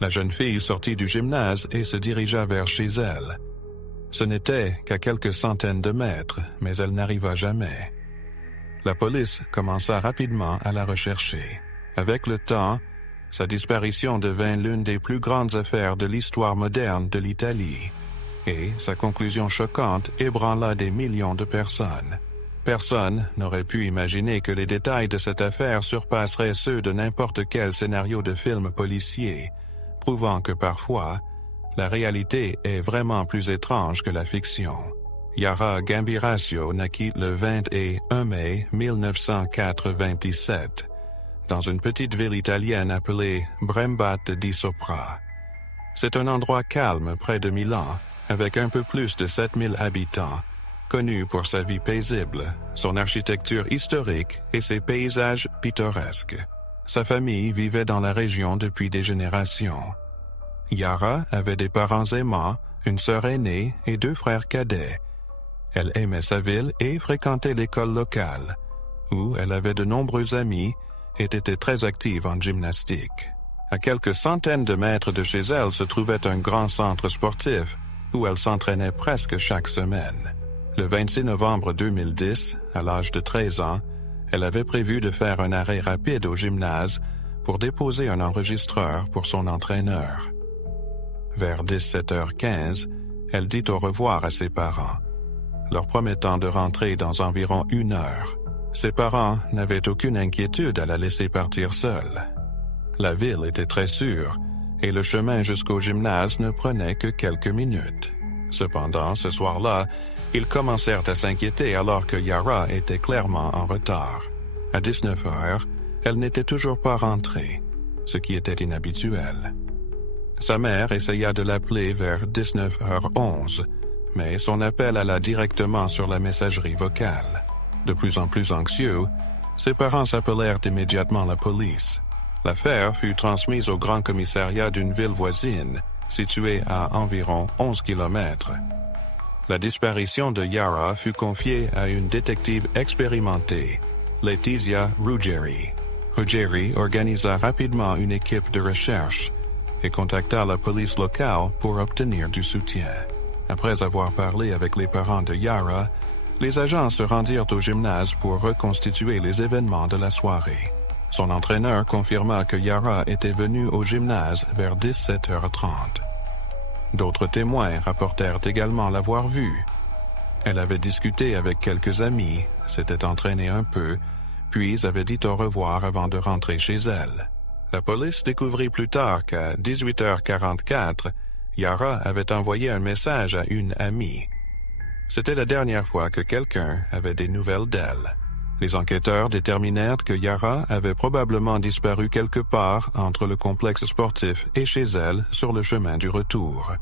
La jeune fille sortit du gymnase et se dirigea vers chez elle. Ce n'était qu'à quelques centaines de mètres, mais elle n'arriva jamais. La police commença rapidement à la rechercher. Avec le temps, sa disparition devint l'une des plus grandes affaires de l'histoire moderne de l'Italie. Et sa conclusion choquante ébranla des millions de personnes. Personne n'aurait pu imaginer que les détails de cette affaire surpasseraient ceux de n'importe quel scénario de film policier, prouvant que parfois, la réalité est vraiment plus étrange que la fiction. Yara Gambirasio naquit le 21 mai 1997 dans une petite ville italienne appelée Brembate di Sopra. C'est un endroit calme près de Milan, avec un peu plus de 7000 habitants, connu pour sa vie paisible, son architecture historique et ses paysages pittoresques. Sa famille vivait dans la région depuis des générations. Yara avait des parents aimants, une sœur aînée et 2 frères cadets. Elle aimait sa ville et fréquentait l'école locale, où elle avait de nombreux amis et était très active en gymnastique. À quelques centaines de mètres de chez elle se trouvait un grand centre sportif, où elle s'entraînait presque chaque semaine. Le 26 novembre 2010, à l'âge de 13 ans, elle avait prévu de faire un arrêt rapide au gymnase pour déposer un enregistreur pour son entraîneur. Vers 17h15, elle dit au revoir à ses parents, leur promettant de rentrer dans environ 1 heure. Ses parents n'avaient aucune inquiétude à la laisser partir seule. La ville était très sûre, et le chemin jusqu'au gymnase ne prenait que quelques minutes. Cependant, ce soir-là, ils commencèrent à s'inquiéter alors que Yara était clairement en retard. À 19h, elle n'était toujours pas rentrée, ce qui était inhabituel. Sa mère essaya de l'appeler vers 19h11, mais son appel alla directement sur la messagerie vocale. De plus en plus anxieux, ses parents appelèrent immédiatement la police. L'affaire fut transmise au grand commissariat d'une ville voisine, située à environ 11 kilomètres. La disparition de Yara fut confiée à une détective expérimentée, Letizia Ruggeri. Ruggeri organisa rapidement une équipe de recherche et contacta la police locale pour obtenir du soutien. Après avoir parlé avec les parents de Yara, les agents se rendirent au gymnase pour reconstituer les événements de la soirée. Son entraîneur confirma que Yara était venue au gymnase vers 17h30. D'autres témoins rapportèrent également l'avoir vue. Elle avait discuté avec quelques amis, s'était entraînée un peu, puis avait dit au revoir avant de rentrer chez elle. La police découvrit plus tard qu'à 18h44, Yara avait envoyé un message à une amie. C'était la dernière fois que quelqu'un avait des nouvelles d'elle. Les enquêteurs déterminèrent que Yara avait probablement disparu quelque part entre le complexe sportif et chez elle sur le chemin du retour.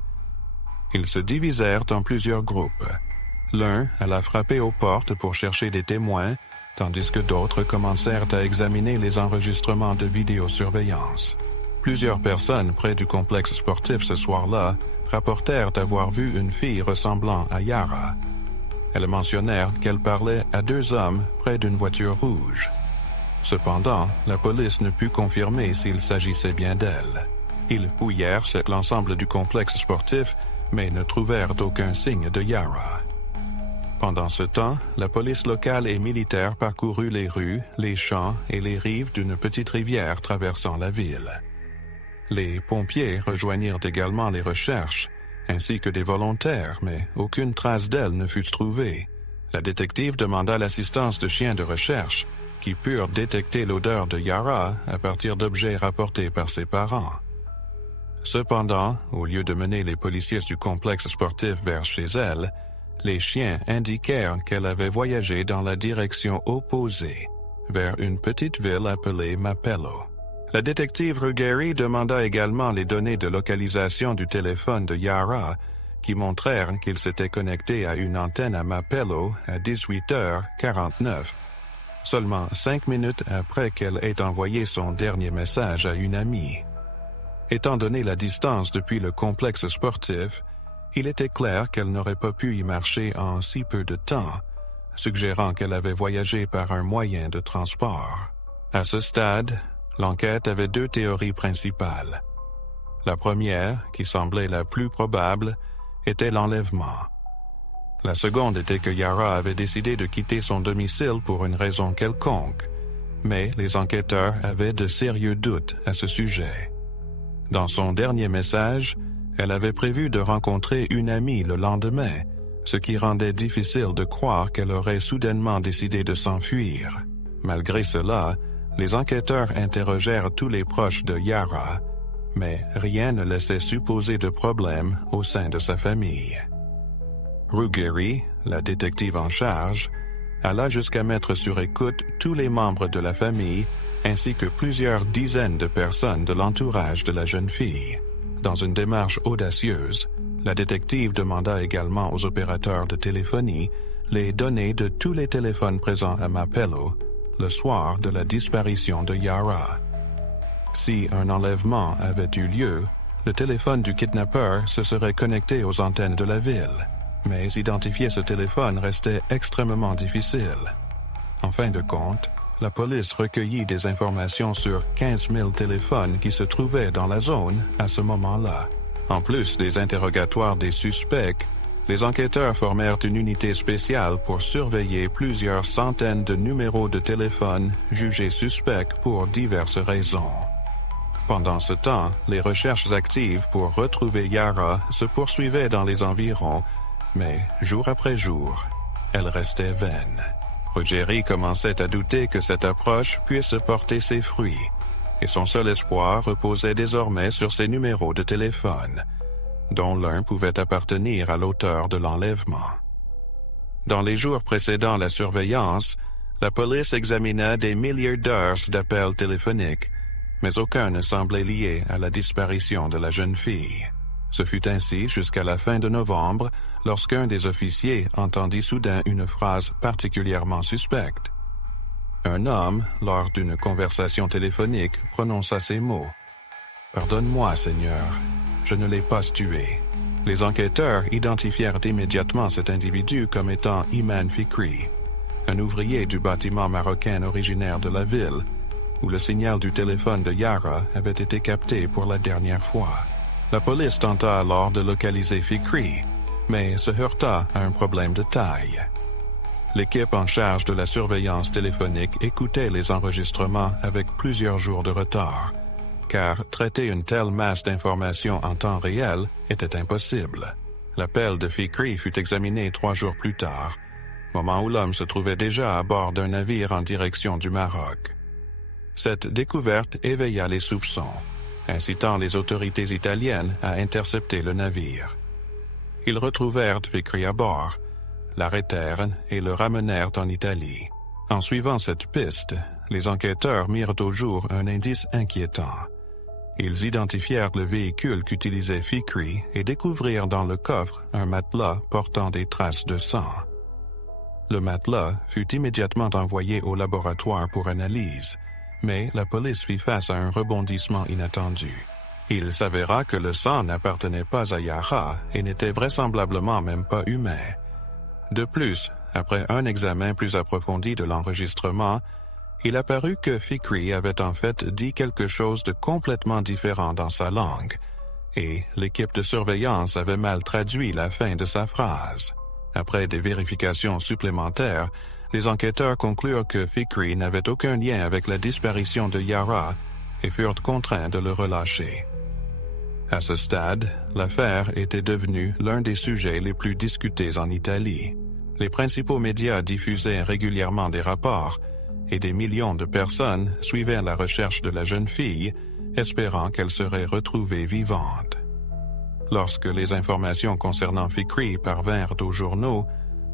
Ils se divisèrent en plusieurs groupes. L'un alla frapper aux portes pour chercher des témoins, tandis que d'autres commencèrent à examiner les enregistrements de vidéosurveillance. Plusieurs personnes près du complexe sportif ce soir-là rapportèrent avoir vu une fille ressemblant à Yara. Elles mentionnèrent qu'elle parlait à 2 hommes près d'une voiture rouge. Cependant, la police ne put confirmer s'il s'agissait bien d'elle. Ils fouillèrent l'ensemble du complexe sportif, mais ne trouvèrent aucun signe de Yara. Pendant ce temps, la police locale et militaire parcourut les rues, les champs et les rives d'une petite rivière traversant la ville. Les pompiers rejoignirent également les recherches, ainsi que des volontaires, mais aucune trace d'elle ne fut trouvée. La détective demanda l'assistance de chiens de recherche, qui purent détecter l'odeur de Yara à partir d'objets rapportés par ses parents. Cependant, au lieu de mener les policiers du complexe sportif vers chez elle, les chiens indiquèrent qu'elle avait voyagé dans la direction opposée, vers une petite ville appelée Mapello. La détective Ruggeri demanda également les données de localisation du téléphone de Yara, qui montrèrent qu'il s'était connecté à une antenne à Mapello à 18h49, seulement 5 minutes après qu'elle ait envoyé son dernier message à une amie. Étant donné la distance depuis le complexe sportif, il était clair qu'elle n'aurait pas pu y marcher en si peu de temps, suggérant qu'elle avait voyagé par un moyen de transport. À ce stade, l'enquête avait 2 théories principales. La première, qui semblait la plus probable, était l'enlèvement. La seconde était que Yara avait décidé de quitter son domicile pour une raison quelconque, mais les enquêteurs avaient de sérieux doutes à ce sujet. Dans son dernier message, elle avait prévu de rencontrer une amie le lendemain, ce qui rendait difficile de croire qu'elle aurait soudainement décidé de s'enfuir. Malgré cela, les enquêteurs interrogèrent tous les proches de Yara, mais rien ne laissait supposer de problème au sein de sa famille. Ruggieri, la détective en charge, alla jusqu'à mettre sur écoute tous les membres de la famille ainsi que plusieurs dizaines de personnes de l'entourage de la jeune fille. Dans une démarche audacieuse, la détective demanda également aux opérateurs de téléphonie les données de tous les téléphones présents à Mapello le soir de la disparition de Yara. Si un enlèvement avait eu lieu, le téléphone du kidnappeur se serait connecté aux antennes de la ville, mais identifier ce téléphone restait extrêmement difficile. En fin de compte, la police recueillit des informations sur 15 000 téléphones qui se trouvaient dans la zone à ce moment-là. En plus des interrogatoires des suspects, les enquêteurs formèrent une unité spéciale pour surveiller plusieurs centaines de numéros de téléphone jugés suspects pour diverses raisons. Pendant ce temps, les recherches actives pour retrouver Yara se poursuivaient dans les environs, mais jour après jour, elles restaient vaines. Ruggieri commençait à douter que cette approche puisse porter ses fruits, et son seul espoir reposait désormais sur ses numéros de téléphone, dont l'un pouvait appartenir à l'auteur de l'enlèvement. Dans les jours précédant la surveillance, la police examina des milliers d'heures d'appels téléphoniques, mais aucun ne semblait lié à la disparition de la jeune fille. Ce fut ainsi jusqu'à la fin de novembre, lorsqu'un des officiers entendit soudain une phrase particulièrement suspecte. Un homme, lors d'une conversation téléphonique, prononça ces mots. « Pardonne-moi, Seigneur, je ne l'ai pas tué. » Les enquêteurs identifièrent immédiatement cet individu comme étant Iman Fikri, un ouvrier du bâtiment marocain originaire de la ville, où le signal du téléphone de Yara avait été capté pour la dernière fois. La police tenta alors de localiser Fikri, mais se heurta à un problème de taille. L'équipe en charge de la surveillance téléphonique écoutait les enregistrements avec plusieurs jours de retard, car traiter une telle masse d'informations en temps réel était impossible. L'appel de Fikri fut examiné 3 jours plus tard, moment où l'homme se trouvait déjà à bord d'un navire en direction du Maroc. Cette découverte éveilla les soupçons, incitant les autorités italiennes à intercepter le navire. Ils retrouvèrent Fikri à bord, l'arrêtèrent et le ramenèrent en Italie. En suivant cette piste, les enquêteurs mirent au jour un indice inquiétant. Ils identifièrent le véhicule qu'utilisait Fikri et découvrirent dans le coffre un matelas portant des traces de sang. Le matelas fut immédiatement envoyé au laboratoire pour analyse, mais la police fit face à un rebondissement inattendu. Il s'avéra que le sang n'appartenait pas à Yara et n'était vraisemblablement même pas humain. De plus, après un examen plus approfondi de l'enregistrement, il apparut que Fikri avait en fait dit quelque chose de complètement différent dans sa langue, et l'équipe de surveillance avait mal traduit la fin de sa phrase. Après des vérifications supplémentaires, les enquêteurs conclurent que Fikri n'avait aucun lien avec la disparition de Yara et furent contraints de le relâcher. À ce stade, l'affaire était devenue l'un des sujets les plus discutés en Italie. Les principaux médias diffusaient régulièrement des rapports et des millions de personnes suivaient la recherche de la jeune fille, espérant qu'elle serait retrouvée vivante. Lorsque les informations concernant Fikri parvinrent aux journaux,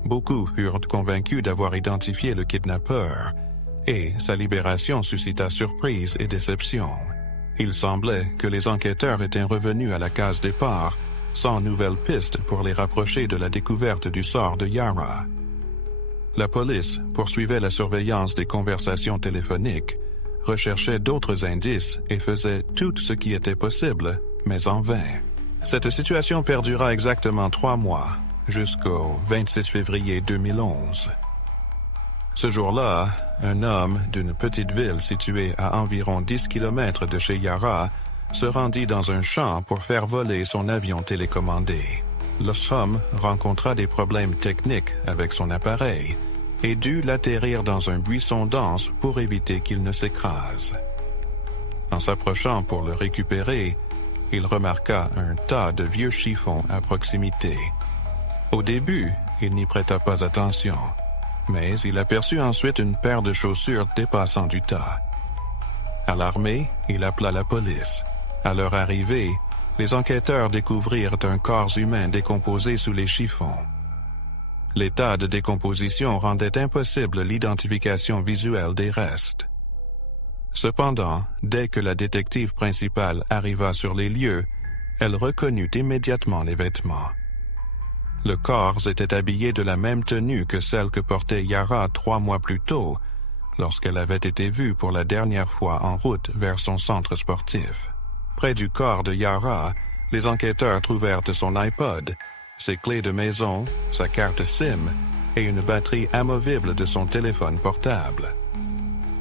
beaucoup furent convaincus d'avoir identifié le kidnappeur, et sa libération suscita surprise et déception. Il semblait que les enquêteurs étaient revenus à la case départ, sans nouvelles pistes pour les rapprocher de la découverte du sort de Yara. La police poursuivait la surveillance des conversations téléphoniques, recherchait d'autres indices et faisait tout ce qui était possible, mais en vain. Cette situation perdura exactement 3 mois, jusqu'au 26 février 2011. Ce jour-là, un homme d'une petite ville située à environ 10 km de chez Yara se rendit dans un champ pour faire voler son avion télécommandé. L'homme rencontra des problèmes techniques avec son appareil et dut l'atterrir dans un buisson dense pour éviter qu'il ne s'écrase. En s'approchant pour le récupérer, il remarqua un tas de vieux chiffons à proximité. Au début, il n'y prêta pas attention, mais il aperçut ensuite une paire de chaussures dépassant du tas. Alarmé, il appela la police. À leur arrivée, les enquêteurs découvrirent un corps humain décomposé sous les chiffons. L'état de décomposition rendait impossible l'identification visuelle des restes. Cependant, dès que la détective principale arriva sur les lieux, elle reconnut immédiatement les vêtements. Le corps était habillé de la même tenue que celle que portait Yara 3 mois plus tôt, lorsqu'elle avait été vue pour la dernière fois en route vers son centre sportif. Près du corps de Yara, les enquêteurs trouvèrent son iPod, ses clés de maison, sa carte SIM et une batterie amovible de son téléphone portable.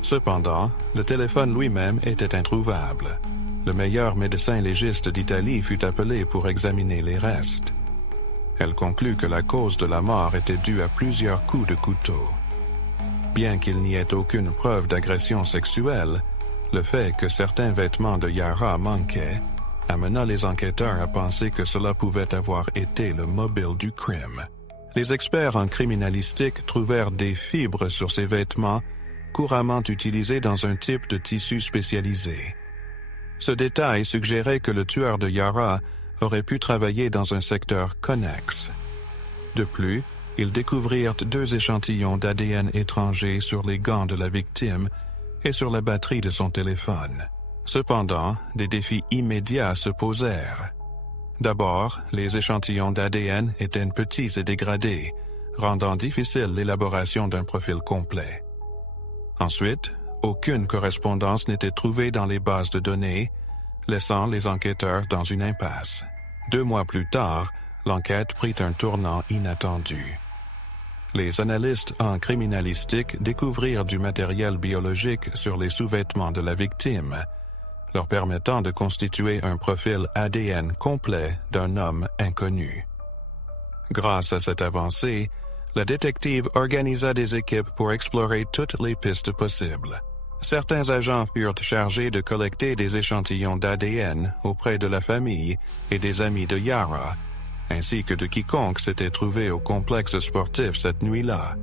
Cependant, le téléphone lui-même était introuvable. Le meilleur médecin légiste d'Italie fut appelé pour examiner les restes. Elle conclut que la cause de la mort était due à plusieurs coups de couteau. Bien qu'il n'y ait aucune preuve d'agression sexuelle, le fait que certains vêtements de Yara manquaient amena les enquêteurs à penser que cela pouvait avoir été le mobile du crime. Les experts en criminalistique trouvèrent des fibres sur ces vêtements couramment utilisés dans un type de tissu spécialisé. Ce détail suggérait que le tueur de Yara aurait pu travailler dans un secteur connexe. De plus, ils découvrirent 2 échantillons d'ADN étrangers sur les gants de la victime et sur la batterie de son téléphone. Cependant, des défis immédiats se posèrent. D'abord, les échantillons d'ADN étaient petits et dégradés, rendant difficile l'élaboration d'un profil complet. Ensuite, aucune correspondance n'était trouvée dans les bases de données, laissant les enquêteurs dans une impasse. 2 mois plus tard, l'enquête prit un tournant inattendu. Les analystes en criminalistique découvrirent du matériel biologique sur les sous-vêtements de la victime, leur permettant de constituer un profil ADN complet d'un homme inconnu. Grâce à cette avancée, la détective organisa des équipes pour explorer toutes les pistes possibles. Certains agents furent chargés de collecter des échantillons d'ADN auprès de la famille et des amis de Yara, ainsi que de quiconque s'était trouvé au complexe sportif cette nuit-là.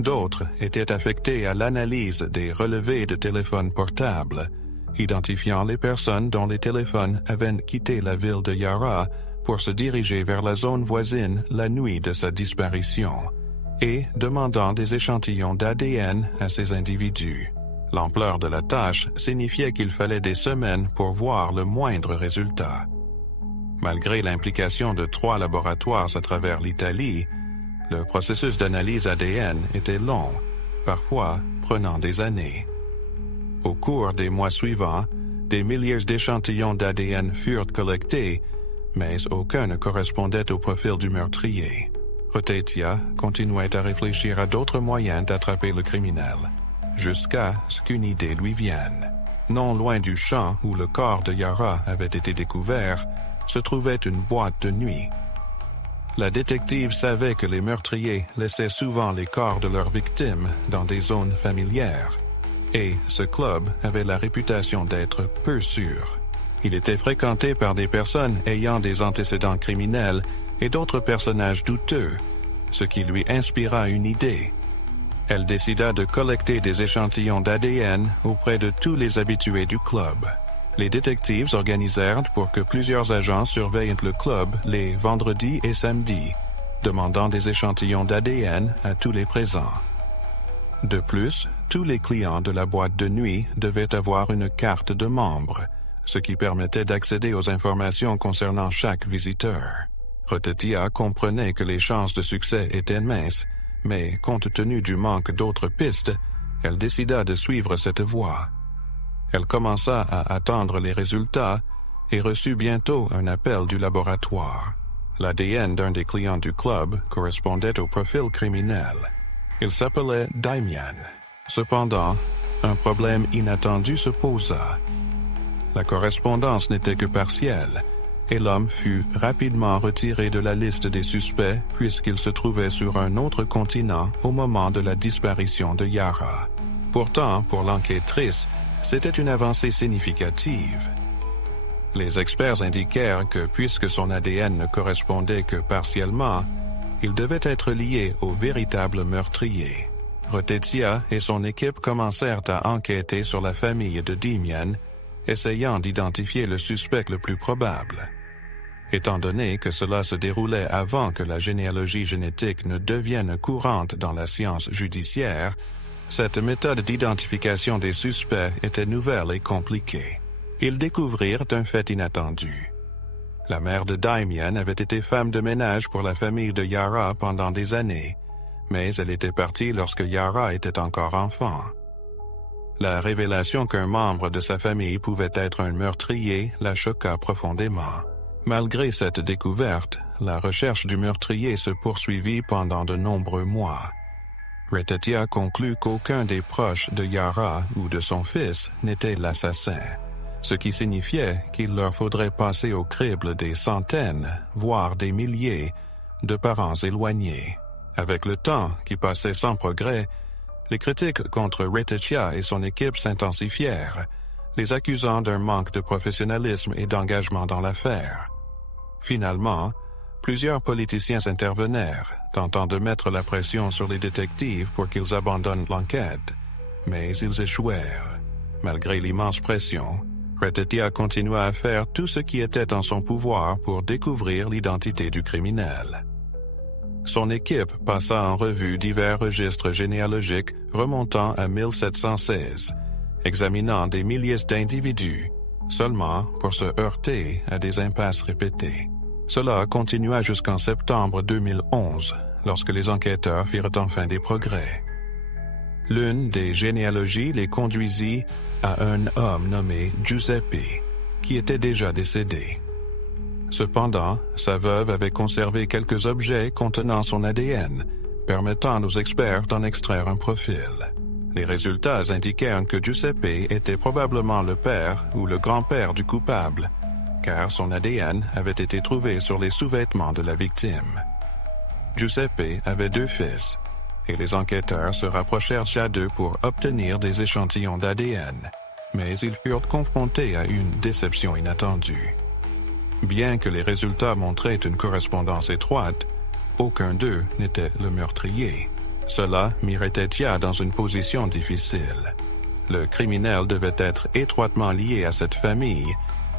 D'autres étaient affectés à l'analyse des relevés de téléphones portables, identifiant les personnes dont les téléphones avaient quitté la ville de Yara pour se diriger vers la zone voisine la nuit de sa disparition, et demandant des échantillons d'ADN à ces individus. L'ampleur de la tâche signifiait qu'il fallait des semaines pour voir le moindre résultat. Malgré l'implication de 3 laboratoires à travers l'Italie, le processus d'analyse ADN était long, parfois prenant des années. Au cours des mois suivants, des milliers d'échantillons d'ADN furent collectés, mais aucun ne correspondait au profil du meurtrier. Roteitia continuait à réfléchir à d'autres moyens d'attraper le criminel, jusqu'à ce qu'une idée lui vienne. Non loin du champ où le corps de Yara avait été découvert, se trouvait une boîte de nuit. La détective savait que les meurtriers laissaient souvent les corps de leurs victimes dans des zones familières, et ce club avait la réputation d'être peu sûr. Il était fréquenté par des personnes ayant des antécédents criminels et d'autres personnages douteux, ce qui lui inspira une idée. Elle décida de collecter des échantillons d'ADN auprès de tous les habitués du club. Les détectives organisèrent pour que plusieurs agents surveillent le club les vendredis et samedis, demandant des échantillons d'ADN à tous les présents. De plus, tous les clients de la boîte de nuit devaient avoir une carte de membre, ce qui permettait d'accéder aux informations concernant chaque visiteur. Roteitia comprenait que les chances de succès étaient minces, mais compte tenu du manque d'autres pistes, elle décida de suivre cette voie. Elle commença à attendre les résultats et reçut bientôt un appel du laboratoire. L'ADN d'un des clients du club correspondait au profil criminel. Il s'appelait Damian. Cependant, un problème inattendu se posa. La correspondance n'était que partielle, et l'homme fut rapidement retiré de la liste des suspects puisqu'il se trouvait sur un autre continent au moment de la disparition de Yara. Pourtant, pour l'enquêtrice, c'était une avancée significative. Les experts indiquèrent que puisque son ADN ne correspondait que partiellement, il devait être lié au véritable meurtrier. Rotetia et son équipe commencèrent à enquêter sur la famille de Dimian, essayant d'identifier le suspect le plus probable. Étant donné que cela se déroulait avant que la généalogie génétique ne devienne courante dans la science judiciaire, cette méthode d'identification des suspects était nouvelle et compliquée. Ils découvrirent un fait inattendu. La mère de Dimian avait été femme de ménage pour la famille de Yara pendant des années, mais elle était partie lorsque Yara était encore enfant. La révélation qu'un membre de sa famille pouvait être un meurtrier la choqua profondément. Malgré cette découverte, la recherche du meurtrier se poursuivit pendant de nombreux mois. Rotetia conclut qu'aucun des proches de Yara ou de son fils n'était l'assassin, ce qui signifiait qu'il leur faudrait passer au crible des centaines, voire des milliers, de parents éloignés. Avec le temps qui passait sans progrès, les critiques contre Rotetia et son équipe s'intensifièrent, les accusant d'un manque de professionnalisme et d'engagement dans l'affaire. Finalement, plusieurs politiciens intervenèrent, tentant de mettre la pression sur les détectives pour qu'ils abandonnent l'enquête, mais ils échouèrent. Malgré l'immense pression, Rotetia continua à faire tout ce qui était en son pouvoir pour découvrir l'identité du criminel. Son équipe passa en revue divers registres généalogiques remontant à 1716, examinant des milliers d'individus, seulement pour se heurter à des impasses répétées. Cela continua jusqu'en septembre 2011, lorsque les enquêteurs firent enfin des progrès. L'une des généalogies les conduisit à un homme nommé Giuseppe, qui était déjà décédé. Cependant, sa veuve avait conservé quelques objets contenant son ADN, permettant aux experts d'en extraire un profil. Les résultats indiquèrent que Giuseppe était probablement le père ou le grand-père du coupable, car son ADN avait été trouvé sur les sous-vêtements de la victime. Giuseppe avait 2 fils, et les enquêteurs se rapprochèrent d'eux pour obtenir des échantillons d'ADN, mais ils furent confrontés à une déception inattendue. Bien que les résultats montraient une correspondance étroite, aucun d'eux n'était le meurtrier. Cela mit Rotetia dans une position difficile. Le criminel devait être étroitement lié à cette famille,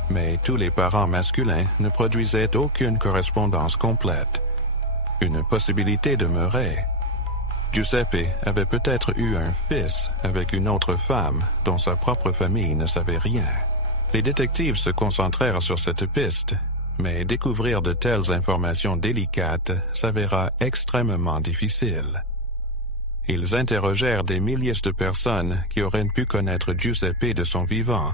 mais tous les parents masculins ne produisaient aucune correspondance complète. Une possibilité demeurait. Giuseppe avait peut-être eu un fils avec une autre femme dont sa propre famille ne savait rien. Les détectives se concentrèrent sur cette piste, mais découvrir de telles informations délicates s'avéra extrêmement difficile. Ils interrogèrent des milliers de personnes qui auraient pu connaître Giuseppe de son vivant,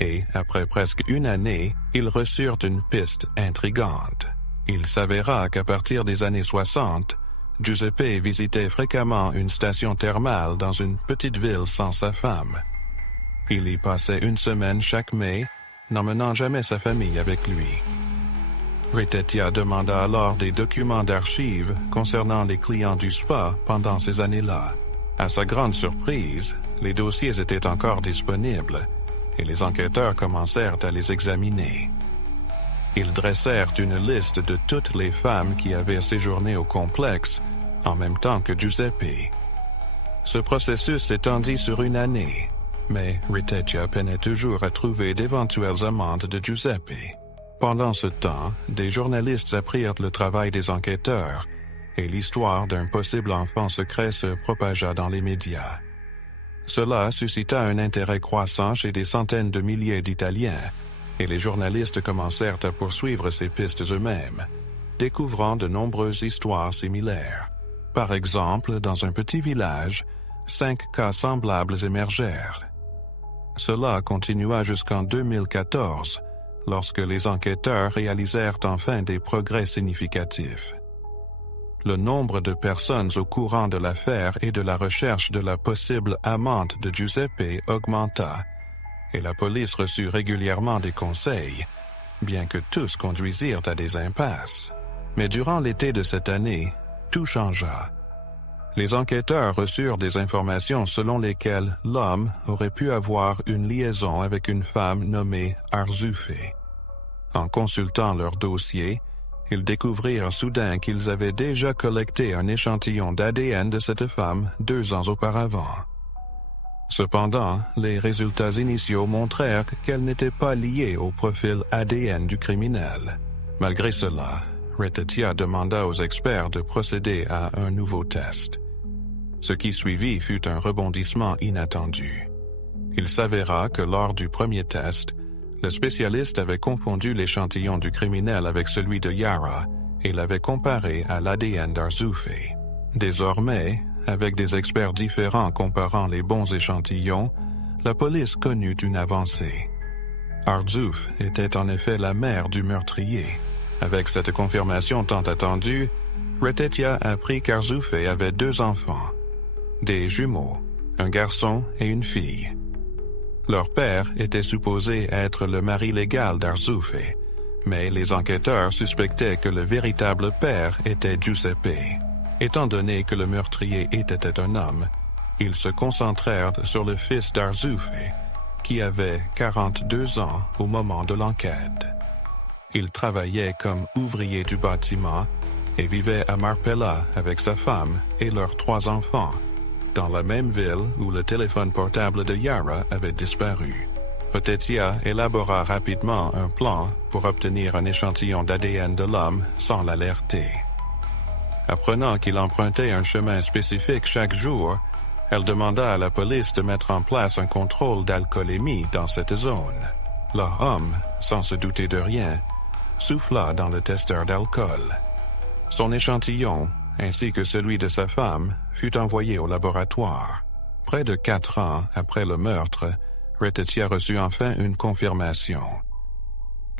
et, après presque une année, ils reçurent une piste intrigante. Il s'avéra qu'à partir des années 60, Giuseppe visitait fréquemment une station thermale dans une petite ville sans sa femme. Il y passait une semaine chaque mai, n'emmenant jamais sa famille avec lui. Rotetia demanda alors des documents d'archives concernant les clients du spa pendant ces années-là. À sa grande surprise, les dossiers étaient encore disponibles, et les enquêteurs commencèrent à les examiner. Ils dressèrent une liste de toutes les femmes qui avaient séjourné au complexe, en même temps que Giuseppe. Ce processus s'étendit sur une année, mais Rotetia peinait toujours à trouver d'éventuelles amantes de Giuseppe. Pendant ce temps, des journalistes apprirent le travail des enquêteurs, et l'histoire d'un possible enfant secret se propagea dans les médias. Cela suscita un intérêt croissant chez des centaines de milliers d'Italiens, et les journalistes commencèrent à poursuivre ces pistes eux-mêmes, découvrant de nombreuses histoires similaires. Par exemple, dans un petit village, 5 cas semblables émergèrent. Cela continua jusqu'en 2014, lorsque les enquêteurs réalisèrent enfin des progrès significatifs. Le nombre de personnes au courant de l'affaire et de la recherche de la possible amante de Giuseppe augmenta, et la police reçut régulièrement des conseils, bien que tous conduisirent à des impasses. Mais durant l'été de cette année, tout changea. Les enquêteurs reçurent des informations selon lesquelles l'homme aurait pu avoir une liaison avec une femme nommée Arzufé. En consultant leur dossier, ils découvrirent soudain qu'ils avaient déjà collecté un échantillon d'ADN de cette femme 2 ans auparavant. Cependant, les résultats initiaux montrèrent qu'elle n'était pas liée au profil ADN du criminel. Malgré cela, Retitia demanda aux experts de procéder à un nouveau test. Ce qui suivit fut un rebondissement inattendu. Il s'avéra que lors du premier test, le spécialiste avait confondu l'échantillon du criminel avec celui de Yara et l'avait comparé à l'ADN d'Arzufé. Désormais, avec des experts différents comparant les bons échantillons, la police connut une avancée. Arzuf était en effet la mère du meurtrier. Avec cette confirmation tant attendue, Retitia apprit qu'Arzufé avait 2 enfants, des jumeaux, un garçon et une fille. Leur père était supposé être le mari légal d'Arzufé, mais les enquêteurs suspectaient que le véritable père était Giuseppe. Étant donné que le meurtrier était un homme, ils se concentrèrent sur le fils d'Arzufé, qui avait 42 ans au moment de l'enquête. Il travaillait comme ouvrier du bâtiment et vivait à Marpella avec sa femme et leurs 3 enfants, dans la même ville où le téléphone portable de Yara avait disparu. Retitia élabora rapidement un plan pour obtenir un échantillon d'ADN de l'homme sans l'alerter. Apprenant qu'il empruntait un chemin spécifique chaque jour, elle demanda à la police de mettre en place un contrôle d'alcoolémie dans cette zone. L'homme, sans se douter de rien, souffla dans le testeur d'alcool. Son échantillon, ainsi que celui de sa femme, fut envoyé au laboratoire. Près de 4 ans après le meurtre, Retitia reçut enfin une confirmation.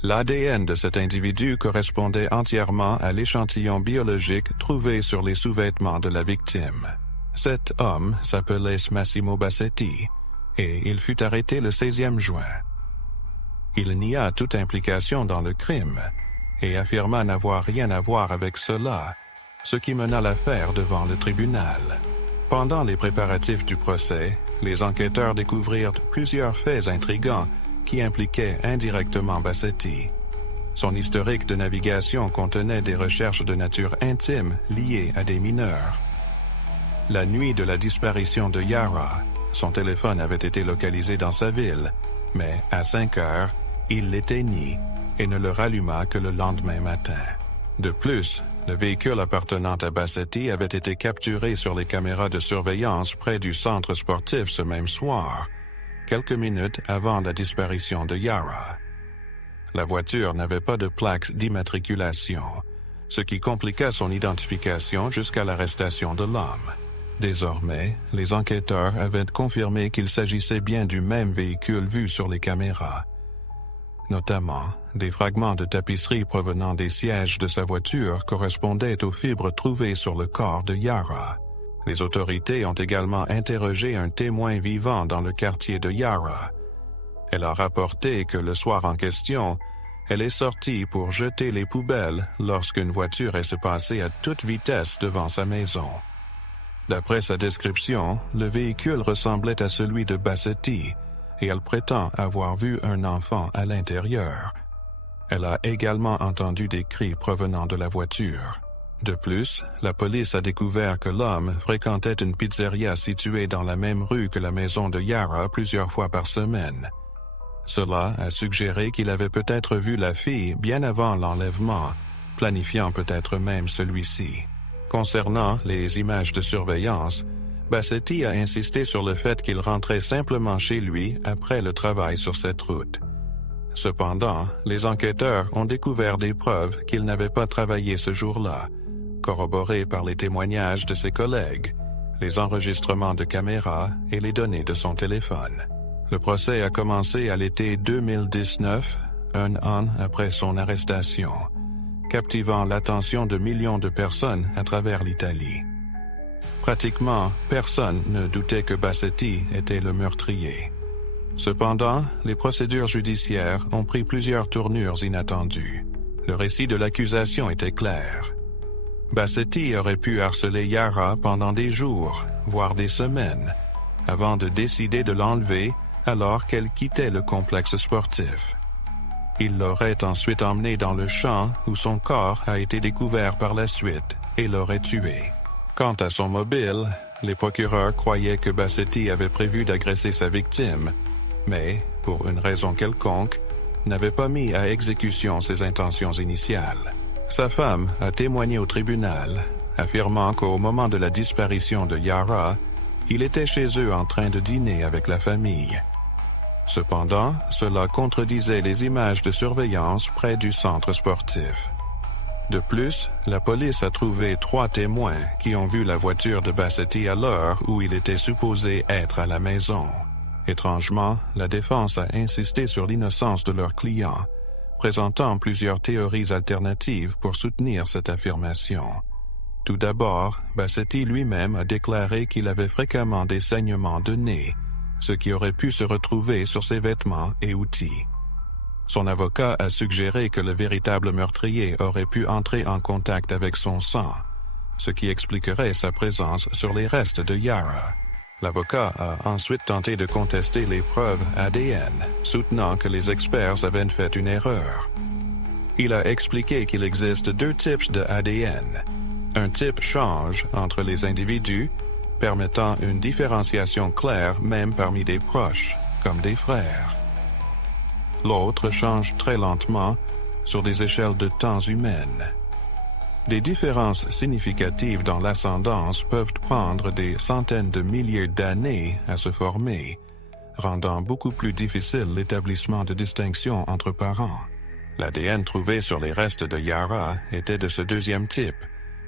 L'ADN de cet individu correspondait entièrement à l'échantillon biologique trouvé sur les sous-vêtements de la victime. Cet homme s'appelait Massimo Bassetti, et il fut arrêté le 16e juin. Il nia toute implication dans le crime, et affirma n'avoir rien à voir avec cela, ce qui mena l'affaire devant le tribunal. Pendant les préparatifs du procès, les enquêteurs découvrirent plusieurs faits intrigants qui impliquaient indirectement Bassetti. Son historique de navigation contenait des recherches de nature intime liées à des mineurs. La nuit de la disparition de Yara, son téléphone avait été localisé dans sa ville, mais à 5 heures, il l'éteignit et ne le ralluma que le lendemain matin. De plus, le véhicule appartenant à Bassetti avait été capturé sur les caméras de surveillance près du centre sportif ce même soir, quelques minutes avant la disparition de Yara. La voiture n'avait pas de plaque d'immatriculation, ce qui compliqua son identification jusqu'à l'arrestation de l'homme. Désormais, les enquêteurs avaient confirmé qu'il s'agissait bien du même véhicule vu sur les caméras. Notamment, des fragments de tapisserie provenant des sièges de sa voiture correspondaient aux fibres trouvées sur le corps de Yara. Les autorités ont également interrogé un témoin vivant dans le quartier de Yara. Elle a rapporté que le soir en question, elle est sortie pour jeter les poubelles lorsqu'une voiture est passée à toute vitesse devant sa maison. D'après sa description, le véhicule ressemblait à celui de Bassetti, et elle prétend avoir vu un enfant à l'intérieur. Elle a également entendu des cris provenant de la voiture. De plus, la police a découvert que l'homme fréquentait une pizzeria située dans la même rue que la maison de Yara plusieurs fois par semaine. Cela a suggéré qu'il avait peut-être vu la fille bien avant l'enlèvement, planifiant peut-être même celui-ci. Concernant les images de surveillance, Bassetti a insisté sur le fait qu'il rentrait simplement chez lui après le travail sur cette route. Cependant, les enquêteurs ont découvert des preuves qu'il n'avait pas travaillé ce jour-là, corroborées par les témoignages de ses collègues, les enregistrements de caméras et les données de son téléphone. Le procès a commencé à l'été 2019, un an après son arrestation, captivant l'attention de millions de personnes à travers l'Italie. Pratiquement personne ne doutait que Bassetti était le meurtrier. Cependant, les procédures judiciaires ont pris plusieurs tournures inattendues. Le récit de l'accusation était clair. Bassetti aurait pu harceler Yara pendant des jours, voire des semaines, avant de décider de l'enlever alors qu'elle quittait le complexe sportif. Il l'aurait ensuite emmenée dans le champ où son corps a été découvert par la suite et l'aurait tuée. Quant à son mobile, les procureurs croyaient que Bassetti avait prévu d'agresser sa victime, mais, pour une raison quelconque, n'avait pas mis à exécution ses intentions initiales. Sa femme a témoigné au tribunal, affirmant qu'au moment de la disparition de Yara, il était chez eux en train de dîner avec la famille. Cependant, cela contredisait les images de surveillance près du centre sportif. De plus, la police a trouvé 3 témoins qui ont vu la voiture de Bassetti à l'heure où il était supposé être à la maison. Étrangement, la défense a insisté sur l'innocence de leur client, présentant plusieurs théories alternatives pour soutenir cette affirmation. Tout d'abord, Bassetti lui-même a déclaré qu'il avait fréquemment des saignements de nez, ce qui aurait pu se retrouver sur ses vêtements et outils. Son avocat a suggéré que le véritable meurtrier aurait pu entrer en contact avec son sang, ce qui expliquerait sa présence sur les restes de Yara. L'avocat a ensuite tenté de contester les preuves ADN, soutenant que les experts avaient fait une erreur. Il a expliqué qu'il existe 2 types de ADN. Un type change entre les individus, permettant une différenciation claire même parmi des proches, comme des frères. L'autre change très lentement sur des échelles de temps humaines. Des différences significatives dans l'ascendance peuvent prendre des centaines de milliers d'années à se former, rendant beaucoup plus difficile l'établissement de distinction entre parents. L'ADN trouvé sur les restes de Yara était de ce 2e type,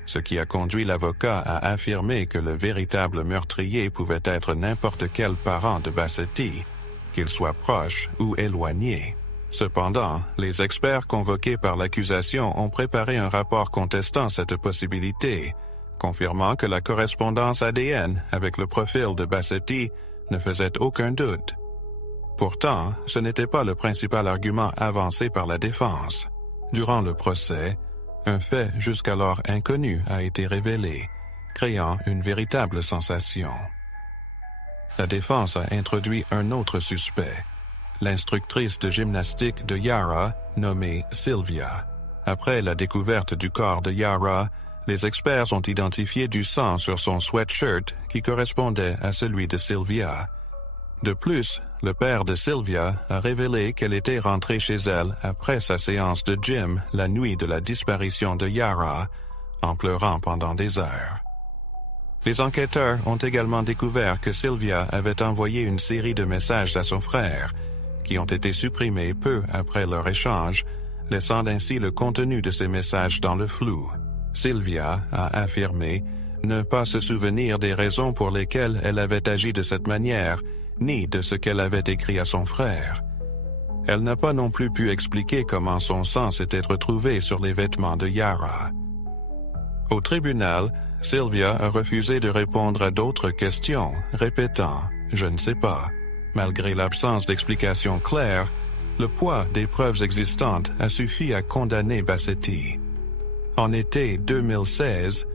ce qui a conduit l'avocat à affirmer que le véritable meurtrier pouvait être n'importe quel parent de Bassetti, qu'il soit proche ou éloigné. Cependant, les experts convoqués par l'accusation ont préparé un rapport contestant cette possibilité, confirmant que la correspondance ADN avec le profil de Bassetti ne faisait aucun doute. Pourtant, ce n'était pas le principal argument avancé par la défense. Durant le procès, un fait jusqu'alors inconnu a été révélé, créant une véritable sensation. La défense a introduit un autre suspect, l'instructrice de gymnastique de Yara, nommée Sylvia. Après la découverte du corps de Yara, les experts ont identifié du sang sur son sweatshirt qui correspondait à celui de Sylvia. De plus, le père de Sylvia a révélé qu'elle était rentrée chez elle après sa séance de gym la nuit de la disparition de Yara, en pleurant pendant des heures. Les enquêteurs ont également découvert que Sylvia avait envoyé une série de messages à son frère, qui ont été supprimés peu après leur échange, laissant ainsi le contenu de ces messages dans le flou. Sylvia a affirmé ne pas se souvenir des raisons pour lesquelles elle avait agi de cette manière, ni de ce qu'elle avait écrit à son frère. Elle n'a pas non plus pu expliquer comment son sang s'était retrouvé sur les vêtements de Yara. Au tribunal, Sylvia a refusé de répondre à d'autres questions, répétant « je ne sais pas ». Malgré l'absence d'explications claires, le poids des preuves existantes a suffi à condamner Bassetti. En été 2016,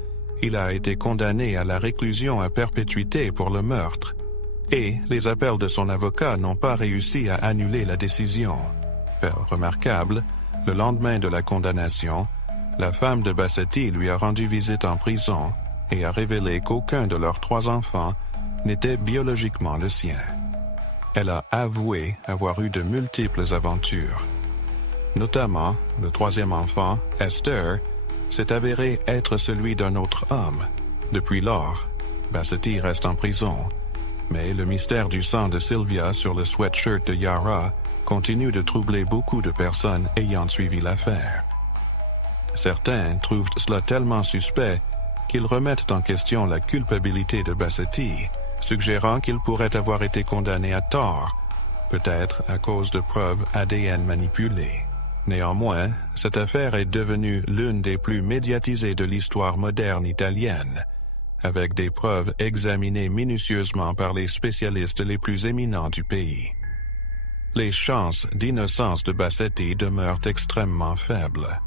il a été condamné à la réclusion à perpétuité pour le meurtre, et les appels de son avocat n'ont pas réussi à annuler la décision. Fait remarquable, le lendemain de la condamnation, la femme de Bassetti lui a rendu visite en prison et a révélé qu'aucun de leurs 3 enfants n'était biologiquement le sien. Elle a avoué avoir eu de multiples aventures. Notamment, le 3e enfant, Esther, s'est avéré être celui d'un autre homme. Depuis lors, Bassetti reste en prison, mais le mystère du sang de Sylvia sur le sweatshirt de Yara continue de troubler beaucoup de personnes ayant suivi l'affaire. Certains trouvent cela tellement suspect qu'ils remettent en question la culpabilité de Bassetti, suggérant qu'il pourrait avoir été condamné à tort, peut-être à cause de preuves ADN manipulées. Néanmoins, cette affaire est devenue l'une des plus médiatisées de l'histoire moderne italienne, avec des preuves examinées minutieusement par les spécialistes les plus éminents du pays. les chances d'innocence de Bassetti demeurent extrêmement faibles.